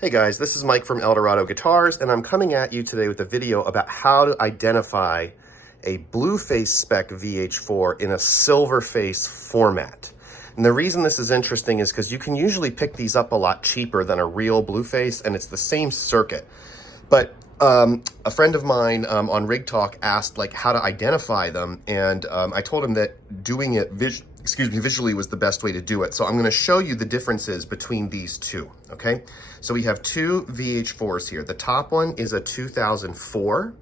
Hey guys, this is Mike from Eldorado Guitars, and I'm coming at you today with a video about how to identify a Blueface Spec VH4 in a Silverface format. And the reason this is interesting is because you can usually pick these up a lot cheaper than a real Blueface, and it's the same circuit. But a friend of mine on Rig Talk asked how to identify them, and I told him that doing it visually was the best way to do it. So I'm going to show you the differences between these two, okay? So we have two VH4s here. The top one is a 2004,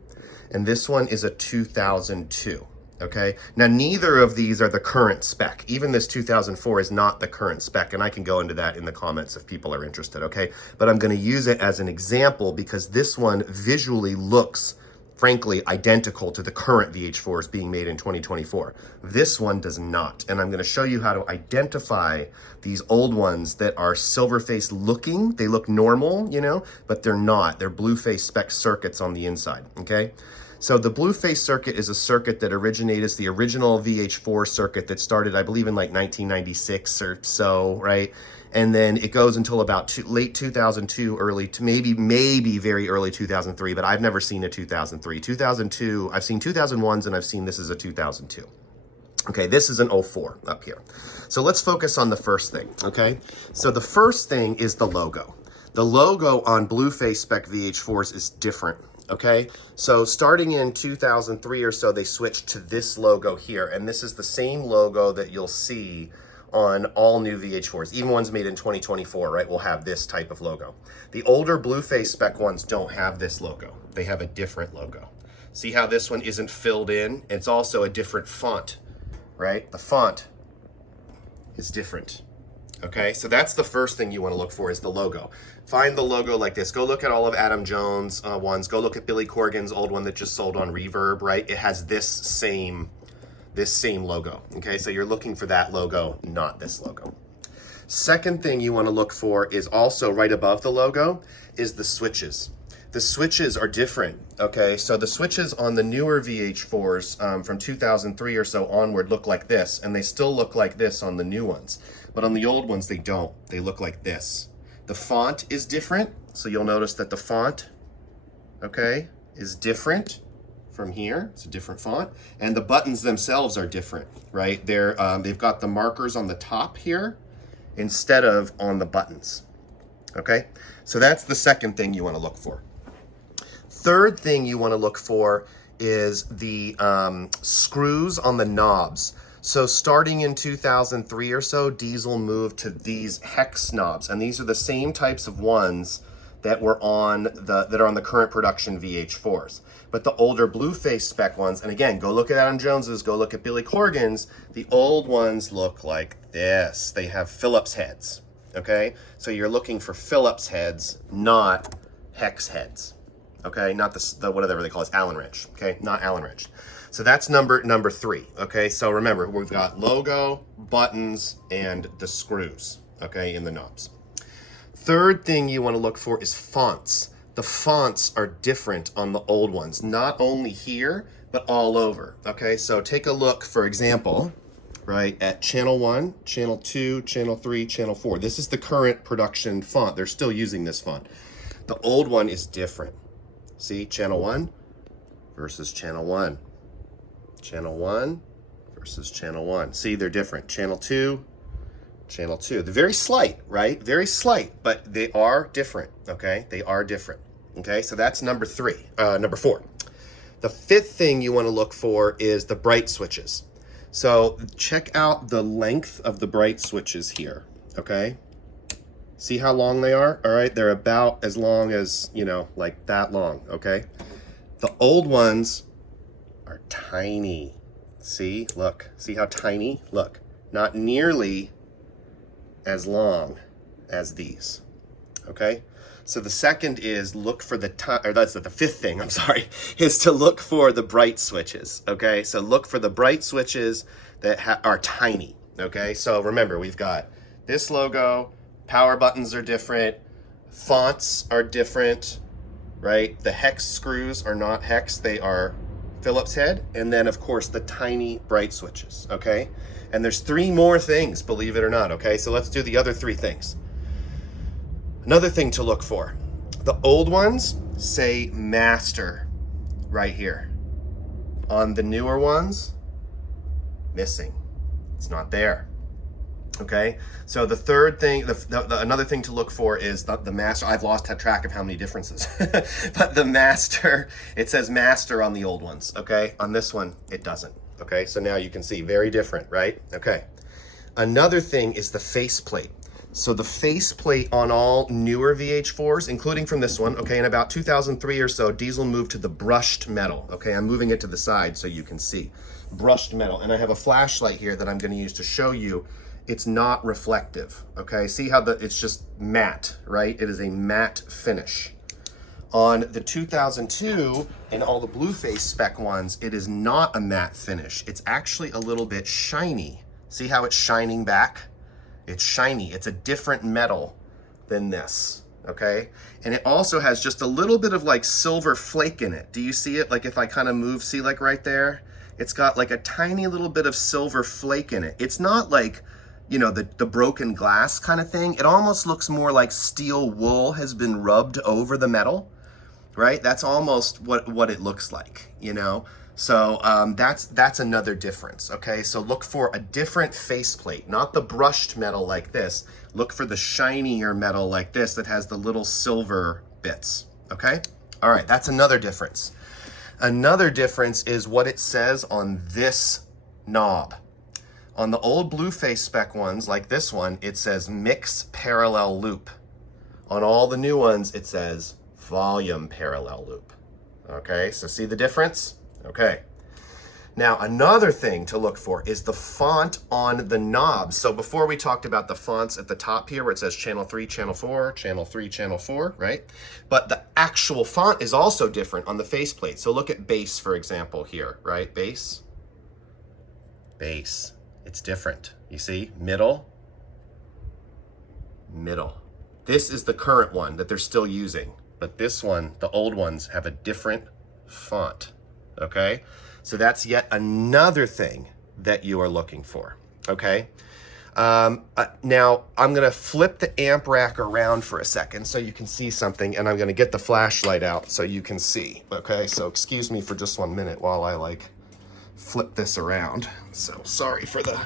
and this one is a 2002, okay? Now, neither of these are the current spec. Even this 2004 is not the current spec, and I can go into that in the comments if people are interested, okay? But I'm going to use it as an example because this one visually looks frankly identical to the current VH4s being made in 2024. This one does not, and I'm going to show you how to identify these old ones that are Silverface looking. They look normal, you know, but they're not. They're Blueface spec circuits on the inside, okay? So the Blueface circuit is a circuit that originated, the original VH4 circuit that started, I believe, in 1996 or so, right? And then it goes until about late 2002, early to maybe very early 2003, but I've never seen a 2003. 2002, I've seen 2001s, and I've seen this is a 2002. Okay, this is an 04 up here. So let's focus on the first thing, okay? So the first thing is the logo. The logo on Blueface Spec VH4s is different, okay? So starting in 2003 or so, they switched to this logo here, and this is the same logo that you'll see on all new VH4s. Even ones made in 2024, right, will have this type of logo. The older Blueface Spec ones don't have this logo. They have a different logo. See how this one isn't filled in? It's also a different font, right? The font is different. Okay, so that's the first thing you want to look for is the logo. Find the logo like this. Go look at all of Adam Jones' ones. Go look at Billy Corgan's old one that just sold on Reverb, right? It has this same logo, okay? So you're looking for that logo, not this logo. Second thing you want to look for is also right above the logo is the switches. The switches are different, okay? So the switches on the newer VH4s from 2003 or so onward look like this, and they still look like this on the new ones. But on the old ones, they don't. They look like this. The font is different, so you'll notice that the font, okay, is different from here. It's a different font, and the buttons themselves are different, right? They've got the markers on the top here instead of on the buttons, okay? So that's the second thing you want to look for. Third thing you want to look for is the screws on the knobs. So starting in 2003 or so, Diesel moved to these hex knobs, and these are the same types of ones that were on that are on the current production VH4s. But the older Blueface Spec ones, and again, go look at Adam Jones's, go look at Billy Corgan's, the old ones look like this. They have Phillips heads, okay? So you're looking for Phillips heads, not hex heads, okay? Not the whatever they call it, Allen wrench, okay? Not Allen wrench. So that's number three, okay? So remember, we've got logo, buttons, and the screws, okay, in the knobs. Third thing you want to look for is fonts. The fonts are different on the old ones, not only here, but all over, okay? So take a look, for example, right, at channel 1, channel 2, channel 3, channel 4. This is the current production font. They're still using this font. The old one is different. See, channel 1 versus channel 1. Channel 1 versus channel 1. See, they're different. Channel 2, channel 2. They're very slight, right? Very slight, but they are different, okay? They are different, okay? So that's number 4. The fifth thing you want to look for is the bright switches. So check out the length of the bright switches here, okay? See how long they are? All right, they're about as long as, you know, like that long, okay? The old ones are tiny. See, look, see how tiny? Look, not nearly as long as these, okay? So the second is look for the fifth thing, I'm sorry, is to look for the bright switches, okay? So look for the bright switches that are tiny, okay? So remember, we've got this logo, power buttons are different, fonts are different, right? The hex screws are not hex, they are Phillips head, and then of course the tiny bright switches, okay? And there's 3 more things, believe it or not, okay? So let's do the other 3 things. Another thing to look for, the old ones say master right here. On the newer ones, missing. It's not there. Okay, so the third thing, another thing to look for is the master. I've lost track of how many differences, but the master, it says master on the old ones, okay? On this one, it doesn't, okay? So now you can see, very different, right? Okay. Another thing is the faceplate. So the faceplate on all newer VH4s, including from this one, okay, in about 2003 or so, Diesel moved to the brushed metal, okay? I'm moving it to the side so you can see. Brushed metal, and I have a flashlight here that I'm gonna use to show you it's not reflective, okay? See how it's just matte, right? It is a matte finish. On the 2002 and all the Blueface spec ones, it is not a matte finish. It's actually a little bit shiny. See how it's shining back? It's shiny. It's a different metal than this, okay? And it also has just a little bit of like silver flake in it. Do you see it? Like if I kind of move, see like right there? It's got like a tiny little bit of silver flake in it. It's not like, you know, the broken glass kind of thing. It almost looks more like steel wool has been rubbed over the metal, right? That's almost what it looks like, you know? So that's another difference, okay? So look for a different faceplate, not the brushed metal like this. Look for the shinier metal like this that has the little silver bits, okay? All right, that's another difference. Another difference is what it says on this knob. On the old Blueface spec ones, like this one, it says mix parallel loop. On all the new ones, it says volume parallel loop. Okay, so see the difference? Okay. Now, another thing to look for is the font on the knobs. So before we talked about the fonts at the top here where it says channel 3, channel 4, channel 3, channel 4, right? But the actual font is also different on the faceplate. So look at bass, for example, here, right? Bass. Bass. It's different. You see, middle, middle. This is the current one that they're still using, but this one, the old ones have a different font, okay? So that's yet another thing that you are looking for, okay? Now, I'm gonna flip the amp rack around for a second so you can see something, and I'm gonna get the flashlight out so you can see, okay? So excuse me for just 1 minute while I like flip this around. So sorry for the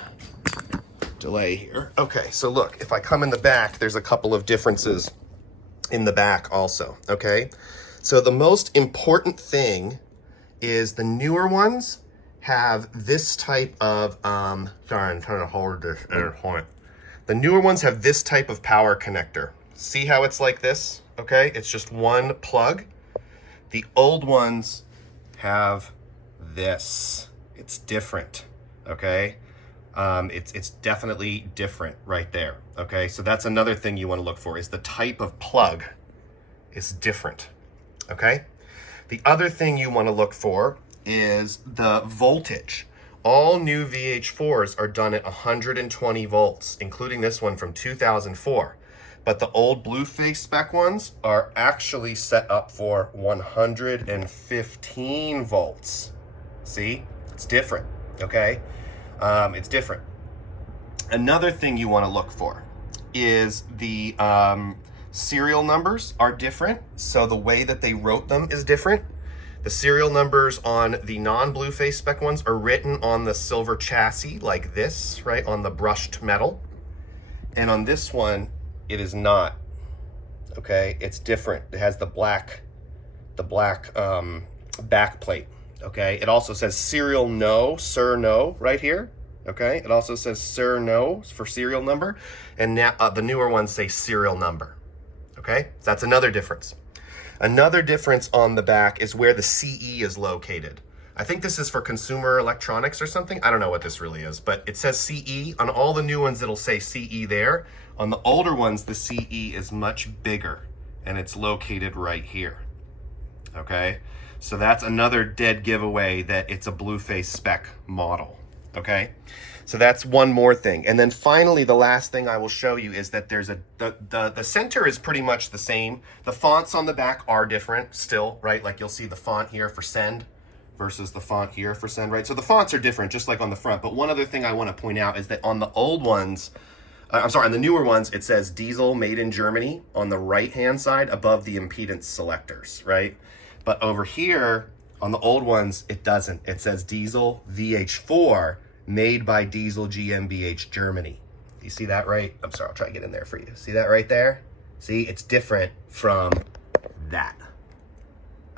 delay here. Okay, so look, if I come in the back, there's a couple of differences in the back also, okay? So the most important thing is the newer ones have this type of, sorry, I'm trying to hold this point. The newer ones have this type of power connector. See how it's like this, okay? It's just one plug. The old ones have this. It's different, okay? It's definitely different right there, okay? So that's another thing you want to look for is the type of plug is different, okay? The other thing you want to look for is the voltage. All new VH4s are done at 120 volts, including this one from 2004. But the old Blueface spec ones are actually set up for 115 volts. See? It's different, okay? It's different. Another thing you want to look for is the serial numbers are different. So the way that they wrote them is different. The serial numbers on the non-Blueface spec ones are written on the silver chassis like this, right? On the brushed metal. And on this one, it is not, okay? It's different. It has the black back plate. Okay, it also says serial no, sir no, right here. Okay, it also says sir no for serial number, and now the newer ones say serial number. Okay, so that's another difference. Another difference on the back is where the CE is located. I think this is for consumer electronics or something. I don't know what this really is, but it says CE. On all the new ones, it'll say CE there. On the older ones, the CE is much bigger, and it's located right here. Okay. So that's another dead giveaway that it's a Blueface spec model, okay? So that's one more thing. And then finally, the last thing I will show you is that there's the center is pretty much the same. The fonts on the back are different still, right? Like you'll see the font here for send versus the font here for send, right? So the fonts are different, just like on the front. But one other thing I want to point out is that on the old ones, I'm sorry, on the newer ones, it says diesel made in Germany on the right-hand side above the impedance selectors, right? But over here, on the old ones, it doesn't. It says diesel VH4 made by Diesel GmbH Germany. You see that right? I'm sorry, I'll try to get in there for you. See that right there? See, it's different from that.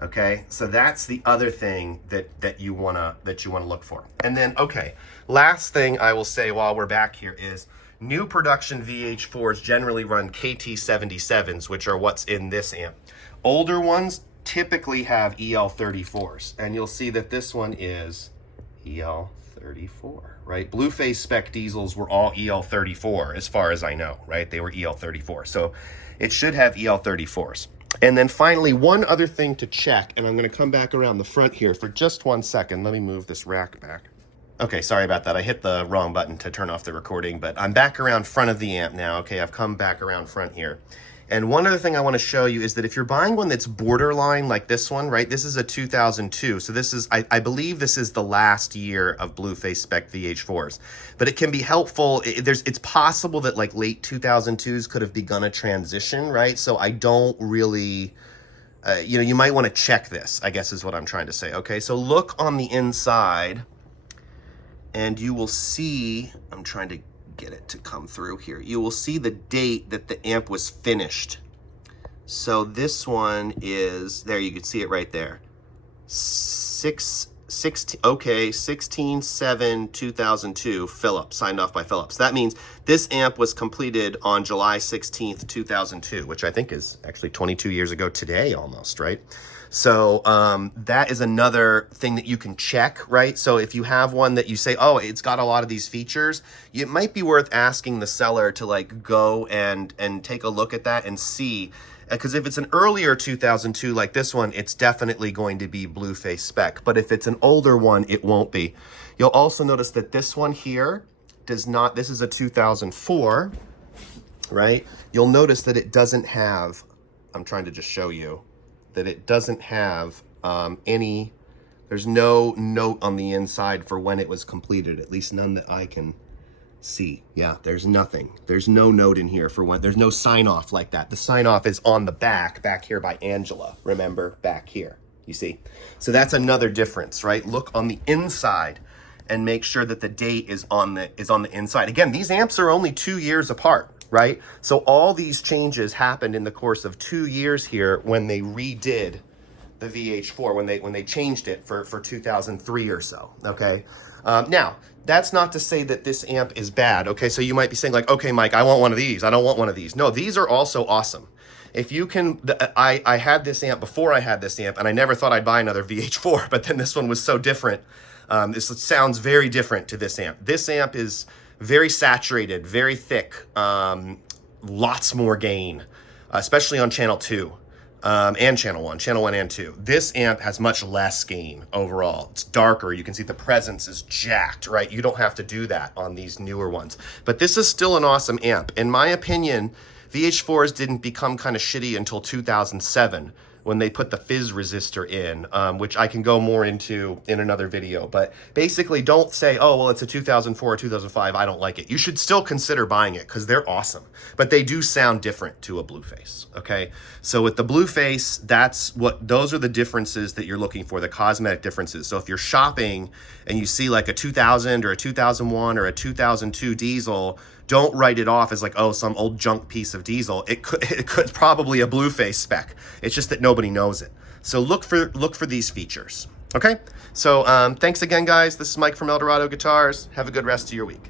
Okay, so that's the other thing that you wanna look for. And then, okay, last thing I will say while we're back here is new production VH4s generally run KT77s, which are what's in this amp. Older ones typically have EL34s, and you'll see that this one is EL34, right? Blueface spec diesels were all EL34 as far as I know, right? They were EL34, so it should have EL34s. And then finally, one other thing to check, and I'm going to come back around the front here for just 1 second. Let me move this rack back. Okay, sorry about that. I hit the wrong button to turn off the recording, but I'm back around front of the amp now. Okay, I've come back around front here. And one other thing I want to show you is that if you're buying one that's borderline like this one, right? This is a 2002. So this is, I believe this is the last year of Blueface spec VH4s. But it can be helpful. It's possible that like late 2002s could have begun a transition, right? So I don't really, you know, you might want to check this, I guess is what I'm trying to say. Okay, so look on the inside and you will see, I'm trying to get it to come through here. You will see the date that the amp was finished. So this one is, there you can see it right there. 16/7/2002, Philips, signed off by Philips. That means this amp was completed on July 16th, 2002, which I think is actually 22 years ago today almost, right? So that is another thing that you can check, right? So if you have one that you say, oh, it's got a lot of these features, it might be worth asking the seller to like go and take a look at that and see. Because if it's an earlier 2002 like this one, it's definitely going to be Blueface spec. But if it's an older one, it won't be. You'll also notice that this one here does not, this is a 2004, right? You'll notice that it doesn't have, I'm trying to just show you, that it doesn't have there's no note on the inside for when it was completed, at least none that I can see. Yeah, there's nothing. There's no note in here for when, there's no sign off like that. The sign off is on the back here by Angela, remember, back here, you see? So that's another difference, right? Look on the inside and make sure that the date is on the inside. Again, these amps are only 2 years apart, right? So all these changes happened in the course of 2 years here when they redid the VH4, when they changed it for 2003 or so, okay? Now, that's not to say that this amp is bad, okay? So you might be saying like, okay, Mike, I want one of these. I don't want one of these. No, these are also awesome. If you can, I had this amp before I had this amp, and I never thought I'd buy another VH4, but then this one was so different. This sounds very different to this amp. This amp is very saturated, very thick, lots more gain, especially on channel 2 and channel 1 and 2. This amp has much less gain overall. It's darker. You can see the presence is jacked, right? You don't have to do that on these newer ones. But this is still an awesome amp. In my opinion, VH4s didn't become kind of shitty until 2007. When they put the fizz resistor in, which I can go more into in another video. But basically, don't say, oh, well, it's a 2004 or 2005, I don't like it. You should still consider buying it because they're awesome. But they do sound different to a Blueface, okay? So with the Blueface, those are the differences that you're looking for, the cosmetic differences. So if you're shopping and you see like a 2000 or a 2001 or a 2002 diesel, don't write it off as like, oh, some old junk piece of diesel. It could probably a Blueface spec. It's just that nobody knows it. So look for these features. Okay? So thanks again, guys. This is Mike from Eldorado Guitars. Have a good rest of your week.